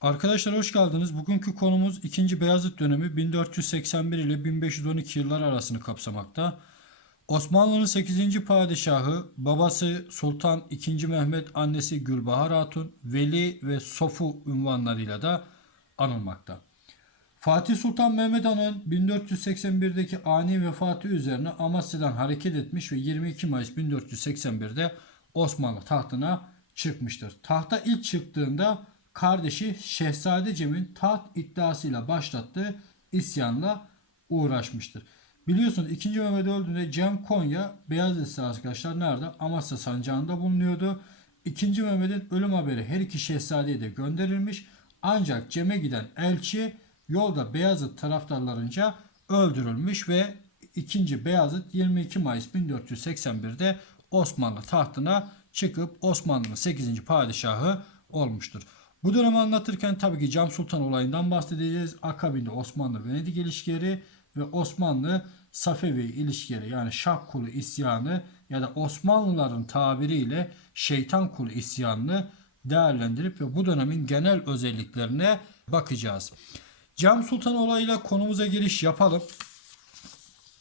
Arkadaşlar hoş geldiniz. Bugünkü konumuz 2. Beyazıt dönemi 1481 ile 1512 yıllar arasını kapsamakta. Osmanlı'nın 8. padişahı, babası Sultan II. Mehmet, annesi Gülbahar Hatun, Veli ve Sofu unvanlarıyla da anılmakta. Fatih Sultan Mehmet Han'ın 1481'deki ani vefatı üzerine Amasya'dan hareket etmiş ve 22 Mayıs 1481'de Osmanlı tahtına çıkmıştır. Tahta ilk çıktığında kardeşi Şehzade Cem'in taht iddiasıyla başlattığı isyanla uğraşmıştır. Biliyorsunuz 2. Mehmet öldüğünde Cem Konya Beyazıt arkadaşlar nerede? Amasya sancağında bulunuyordu. 2. Mehmet'in ölüm haberi her iki şehzadeye de gönderilmiş. Ancak Cem'e giden elçi yolda Beyazıt taraftarlarınca öldürülmüş ve 2. Beyazıt 22 Mayıs 1481'de Osmanlı tahtına çıkıp Osmanlı'nın 8. padişahı olmuştur. Bu dönemi anlatırken tabii ki Cem Sultan olayından bahsedeceğiz. Akabinde Osmanlı-Venedik ilişkileri ve Osmanlı Safevi ilişkileri yani Şah kulu isyanı ya da Osmanlıların tabiriyle şeytan kulu isyanını değerlendirip ve bu dönemin genel özelliklerine bakacağız. Cem Sultan olayıyla konumuza giriş yapalım.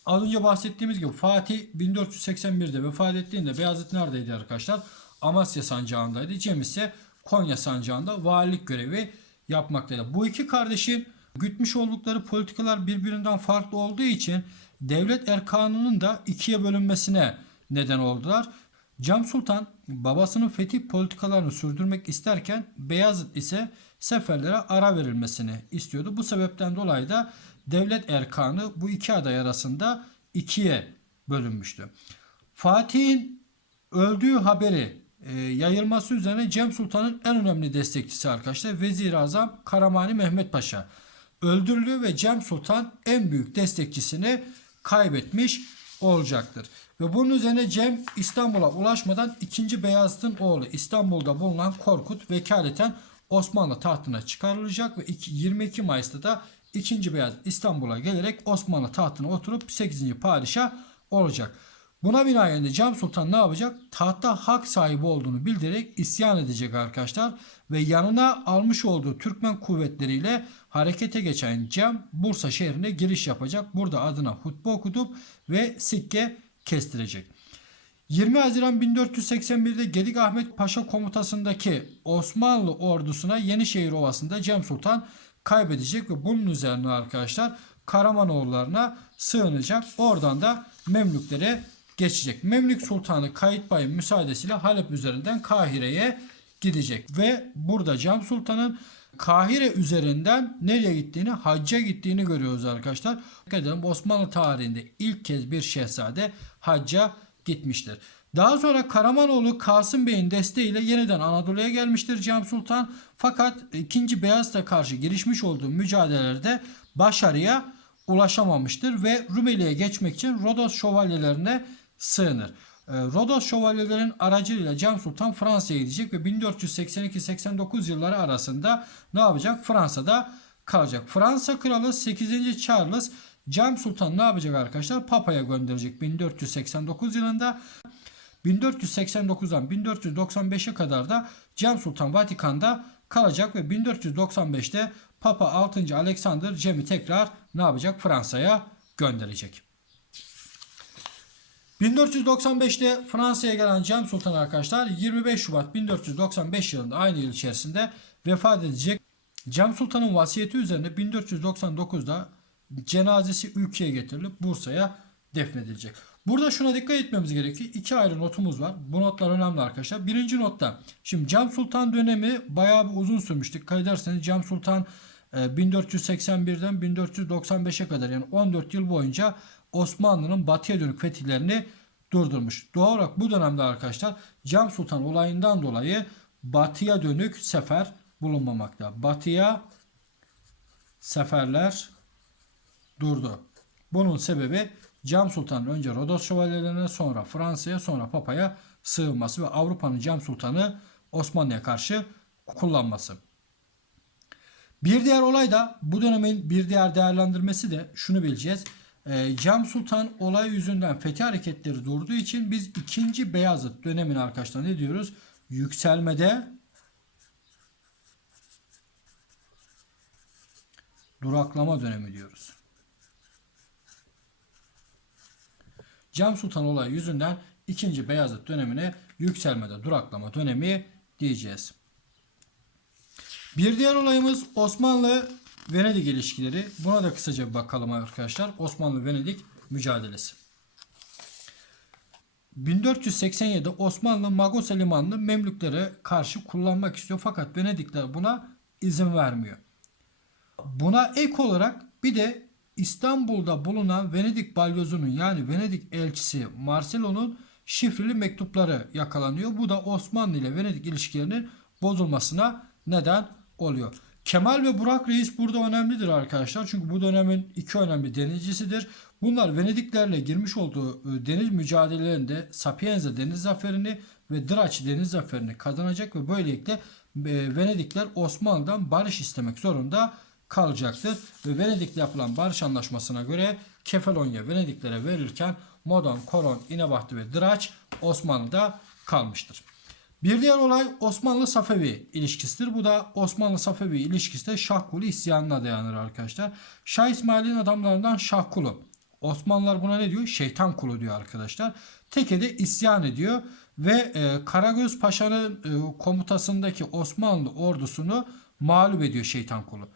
Az önce bahsettiğimiz gibi Fatih 1481'de vefat ettiğinde Beyazıt neredeydi arkadaşlar? Amasya sancağındaydı. Cem ise Konya sancağında valilik görevi yapmaktaydı. Bu iki kardeşin gütmüş oldukları politikalar birbirinden farklı olduğu için devlet erkanının da ikiye bölünmesine neden oldular. Cem Sultan babasının fetih politikalarını sürdürmek isterken Beyazıt ise seferlere ara verilmesini istiyordu. Bu sebepten dolayı da devlet erkanı bu iki aday arasında ikiye bölünmüştü. Fatih'in öldüğü haberi yayılması üzerine Cem Sultan'ın en önemli destekçisi arkadaşlar Vezir-i Azam Karamani Mehmet Paşa öldürülüyor ve Cem Sultan en büyük destekçisini kaybetmiş olacaktır. Ve bunun üzerine Cem İstanbul'a ulaşmadan 2. Beyazıt'ın oğlu İstanbul'da bulunan Korkut vekaleten Osmanlı tahtına çıkarılacak ve 22 Mayıs'ta da 2. Beyazıt İstanbul'a gelerek Osmanlı tahtına oturup 8. padişah olacak. Buna binaen de Cem Sultan ne yapacak? Tahta hak sahibi olduğunu bildirerek isyan edecek arkadaşlar. Ve yanına almış olduğu Türkmen kuvvetleriyle harekete geçen Cem Bursa şehrine giriş yapacak. Burada adına hutbe okutup ve sikke kestirecek. 20 Haziran 1481'de Gedik Ahmet Paşa komutasındaki Osmanlı ordusuna Yenişehir Ovası'nda Cem Sultan kaybedecek ve bunun üzerine arkadaşlar Karamanoğullarına sığınacak. Oradan da Memlüklere geçecek. Memlük Sultanı Kayıtbay'ın müsaadesiyle Halep üzerinden Kahire'ye gidecek ve burada Cem Sultan'ın Kahire üzerinden nereye gittiğini, hacca gittiğini görüyoruz arkadaşlar. Dikkat edelim Osmanlı tarihinde ilk kez bir şehzade hacca gitmiştir. Daha sonra Karamanoğlu Kasım Bey'in desteğiyle yeniden Anadolu'ya gelmiştir Cem Sultan. Fakat 2. Beyazıt'a karşı girişmiş olduğu mücadelelerde başarıya ulaşamamıştır ve Rumeli'ye geçmek için Rodos şövalyelerine sığınır. Ee, Rodos şövalyelerin aracılığıyla Cem Sultan Fransa'ya gidecek ve 1482-89 yılları arasında ne yapacak? Fransa'da kalacak. Fransa kralı 8. Charles Cem Sultan ne yapacak arkadaşlar? Papa'ya gönderecek 1489 yılında. 1489'dan 1495'e kadar da Cem Sultan Vatikan'da kalacak ve 1495'te Papa 6. Alexander Cem'i tekrar ne yapacak? Fransa'ya gönderecek. 1495'te Fransa'ya gelen Cem Sultan arkadaşlar 25 Şubat 1495 yılında aynı yıl içerisinde vefat edecek. Cem Sultan'ın vasiyeti üzerine 1499'da cenazesi ülkeye getirilip Bursa'ya defnedilecek. Burada şuna dikkat etmemiz gerekiyor. İki ayrı notumuz var. Bu notlar önemli arkadaşlar. Birinci notta şimdi Cem Sultan dönemi bayağı bir uzun sürmüş. Dikkat ederseniz Cem Sultan 1481'den 1495'e kadar yani 14 yıl boyunca Osmanlı'nın batıya dönük fetihlerini durdurmuş. Doğal olarak bu dönemde arkadaşlar Cem Sultan olayından dolayı batıya dönük sefer bulunmamakta. Batıya seferler durdu. Bunun sebebi Cem Sultan'ın önce Rodos şövalyelerine sonra Fransa'ya sonra Papa'ya sığınması ve Avrupa'nın Cem Sultan'ı Osmanlı'ya karşı kullanması. Bir diğer olay da bu dönemin bir diğer değerlendirmesi de şunu bileceğiz. Ee, Cem Sultan olay yüzünden fetih hareketleri durduğu için biz 2. Beyazıt dönemini arkadaşlar ne diyoruz? Yükselmede duraklama dönemi diyoruz. Cem Sultan olayı yüzünden 2. Beyazıt dönemine yükselmede duraklama dönemi diyeceğiz. Bir diğer olayımız Osmanlı Venedik ilişkileri. Buna da kısaca bir bakalım arkadaşlar. Osmanlı Venedik mücadelesi. 1487'de Osmanlı Magosa limanını Memlüklere karşı kullanmak istiyor fakat Venedikler buna izin vermiyor. Buna ek olarak bir de İstanbul'da bulunan Venedik balyozunun yani Venedik elçisi Marcelo'nun şifreli mektupları yakalanıyor. Bu da Osmanlı ile Venedik ilişkilerinin bozulmasına neden oluyor. Kemal ve Burak Reis burada önemlidir arkadaşlar. Çünkü bu dönemin iki önemli denizcisidir. Bunlar Venediklerle girmiş olduğu e, deniz mücadelelerinde Sapienza deniz zaferini ve Draç deniz zaferini kazanacak ve böylelikle e, Venedikler Osmanlı'dan barış istemek zorunda kalacaktır. Ve Venedik'le yapılan barış anlaşmasına göre Kefalonya Venediklere verilirken Modon, Koron, İnebahtı ve Draç Osmanlı'da kalmıştır. Bir diğer olay Osmanlı Safevi ilişkisidir. Bu da Osmanlı Safevi ilişkisi de Şahkulu isyanına dayanır arkadaşlar. Şah İsmail'in adamlarından Şahkulu. Osmanlılar buna ne diyor? Şeytan kulu diyor arkadaşlar. Teke'de isyan ediyor ve e, Karagöz Paşa'nın e, komutasındaki Osmanlı ordusunu mağlup ediyor şeytan kulu.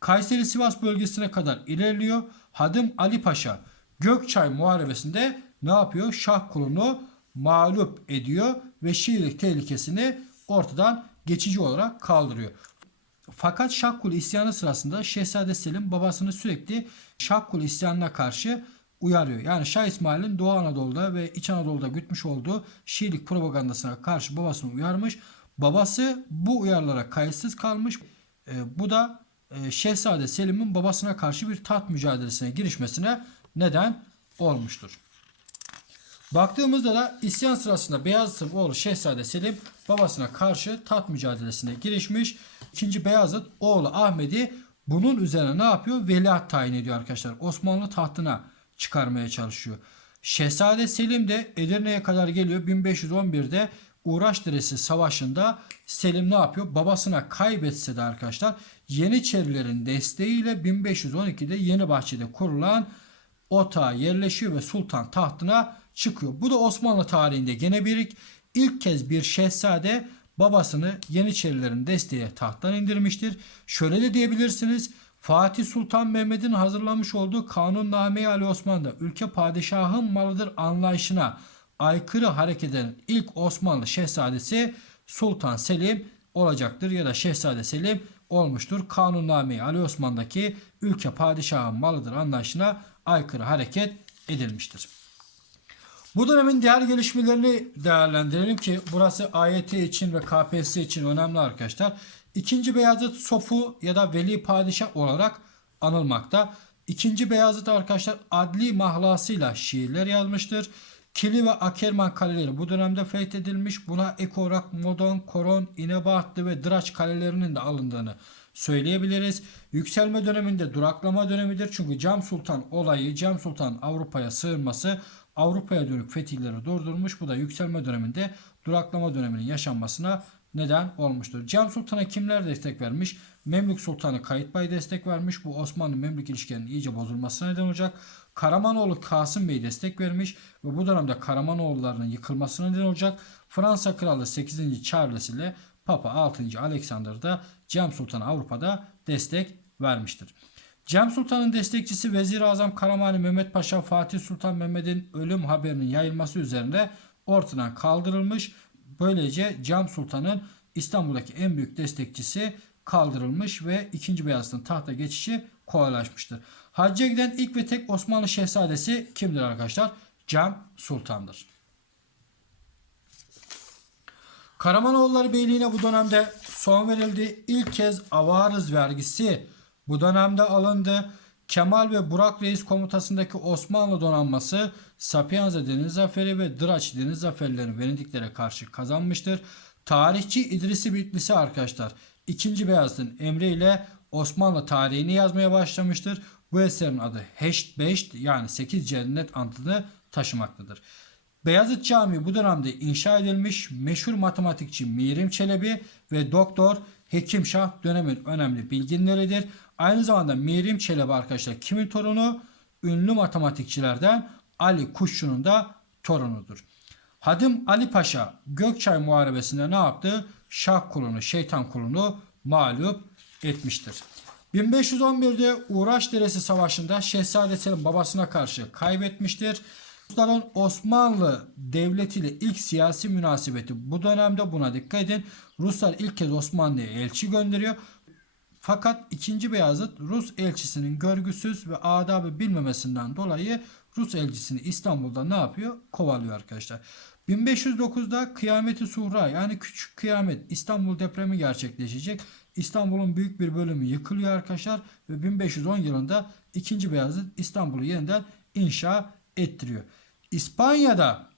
Kayseri Sivas bölgesine kadar ilerliyor. Hadım Ali Paşa Gökçay muharebesinde ne yapıyor? Şah kulunu mağlup ediyor ve Şiilik tehlikesini ortadan geçici olarak kaldırıyor. Fakat Şahkul isyanı sırasında Şehzade Selim babasını sürekli Şahkul isyanına karşı uyarıyor. Yani Şah İsmail'in Doğu Anadolu'da ve İç Anadolu'da gütmüş olduğu Şiilik propagandasına karşı babasını uyarmış. Babası bu uyarılara kayıtsız kalmış. E, bu da e, Şehzade Selim'in babasına karşı bir taht mücadelesine girişmesine neden olmuştur. Baktığımızda da isyan sırasında Beyazıt'ın oğlu Şehzade Selim babasına karşı taht mücadelesine girişmiş. İkinci Beyazıt oğlu Ahmet'i bunun üzerine ne yapıyor? Veliaht tayin ediyor arkadaşlar. Osmanlı tahtına çıkarmaya çalışıyor. Şehzade Selim de Edirne'ye kadar geliyor. 1511'de Uğraş Deresi Savaşı'nda Selim ne yapıyor? Babasına kaybetse de arkadaşlar Yeniçerilerin desteğiyle 1512'de Yeni kurulan otağa yerleşiyor ve sultan tahtına çıkıyor. Bu da Osmanlı tarihinde gene bir ilk kez bir şehzade babasını Yeniçerilerin desteğiyle tahttan indirmiştir. Şöyle de diyebilirsiniz. Fatih Sultan Mehmet'in hazırlamış olduğu Kanunname-i Ali Osman'da ülke padişahın malıdır anlayışına aykırı hareket eden ilk Osmanlı şehzadesi Sultan Selim olacaktır ya da Şehzade Selim olmuştur. Kanunname-i Ali Osman'daki ülke padişahın malıdır anlayışına aykırı hareket edilmiştir. Bu dönemin diğer gelişmelerini değerlendirelim ki burası AYT için ve KPSS için önemli arkadaşlar. İkinci Beyazıt Sofu ya da Veli Padişah olarak anılmakta. İkinci Beyazıt arkadaşlar adli mahlasıyla şiirler yazmıştır. Kili ve Akerman kaleleri bu dönemde fethedilmiş. Buna ek olarak Modon, Koron, İnebahtlı ve Draç kalelerinin de alındığını söyleyebiliriz. Yükselme döneminde duraklama dönemidir. Çünkü Cem Sultan olayı, Cem Sultan Avrupa'ya sığınması Avrupa'ya dönük fetihleri durdurmuş. Bu da yükselme döneminde duraklama döneminin yaşanmasına neden olmuştur. Cem Sultan'a kimler destek vermiş? Memlük Sultanı Kayıtbay destek vermiş. Bu Osmanlı-Memlük ilişkilerinin iyice bozulmasına neden olacak. Karamanoğlu Kasım Bey destek vermiş ve bu dönemde Karamanoğullarının yıkılmasına neden olacak. Fransa Kralı 8. Charles ile Papa 6. Alexander da Cem Sultan Avrupa'da destek vermiştir. Cem Sultan'ın destekçisi Vezir-i Azam Karamani Mehmet Paşa Fatih Sultan Mehmet'in ölüm haberinin yayılması üzerine ortadan kaldırılmış. Böylece Cem Sultan'ın İstanbul'daki en büyük destekçisi kaldırılmış ve 2. Beyazıt'ın tahta geçişi kolaylaşmıştır. Hacca giden ilk ve tek Osmanlı şehzadesi kimdir arkadaşlar? Cem Sultan'dır. Karamanoğulları Beyliği'ne bu dönemde son verildi. İlk kez avarız vergisi bu dönemde alındı. Kemal ve Burak Reis komutasındaki Osmanlı donanması Sapienza Deniz Zaferi ve Draç Deniz Zaferlerini Venediklere karşı kazanmıştır. Tarihçi İdrisi Bitlisi arkadaşlar 2. Beyazıt'ın emriyle Osmanlı tarihini yazmaya başlamıştır. Bu eserin adı Heşt Beşt yani 8 cennet antını taşımaktadır. Beyazıt Camii bu dönemde inşa edilmiş meşhur matematikçi Mirim Çelebi ve doktor Hekimşah dönemin önemli bilginleridir. Aynı zamanda Mirim Çelebi arkadaşlar kimin torunu? Ünlü matematikçilerden Ali Kuşçu'nun da torunudur. Hadim Ali Paşa Gökçay Muharebesi'nde ne yaptı? Şah kulunu, şeytan kulunu mağlup etmiştir. 1511'de Uğraş Deresi Savaşı'nda Şehzade Selim babasına karşı kaybetmiştir. Rusların Osmanlı Devleti ile ilk siyasi münasebeti bu dönemde buna dikkat edin. Ruslar ilk kez Osmanlı'ya elçi gönderiyor. Fakat 2. Beyazıt Rus elçisinin görgüsüz ve adabı bilmemesinden dolayı Rus elçisini İstanbul'da ne yapıyor? Kovalıyor arkadaşlar. 1509'da Kıyameti Suhra yani Küçük Kıyamet İstanbul depremi gerçekleşecek. İstanbul'un büyük bir bölümü yıkılıyor arkadaşlar ve 1510 yılında 2. Beyazıt İstanbul'u yeniden inşa ettiriyor. İspanya'da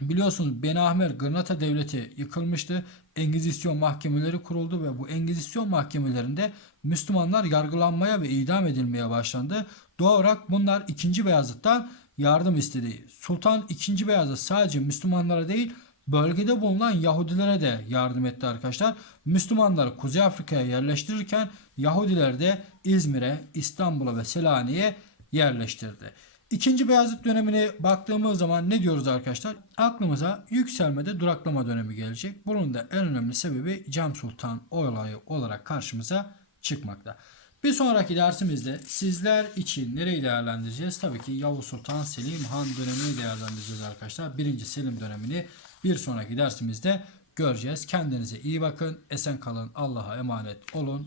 Biliyorsunuz Benahmer Granada Devleti yıkılmıştı. Engizisyon mahkemeleri kuruldu ve bu Engizisyon mahkemelerinde Müslümanlar yargılanmaya ve idam edilmeye başlandı. Doğal olarak bunlar 2. Beyazıt'tan yardım istedi. Sultan 2. Beyazıt sadece Müslümanlara değil bölgede bulunan Yahudilere de yardım etti arkadaşlar. Müslümanları Kuzey Afrika'ya yerleştirirken Yahudiler de İzmir'e, İstanbul'a ve Selanik'e yerleştirdi. İkinci Beyazıt dönemine baktığımız zaman ne diyoruz arkadaşlar? Aklımıza yükselmede duraklama dönemi gelecek. Bunun da en önemli sebebi Cem Sultan olayı olarak karşımıza çıkmakta. Bir sonraki dersimizde sizler için nereyi değerlendireceğiz? Tabii ki Yavuz Sultan Selim Han dönemini değerlendireceğiz arkadaşlar. Birinci Selim dönemini bir sonraki dersimizde göreceğiz. Kendinize iyi bakın. Esen kalın. Allah'a emanet olun.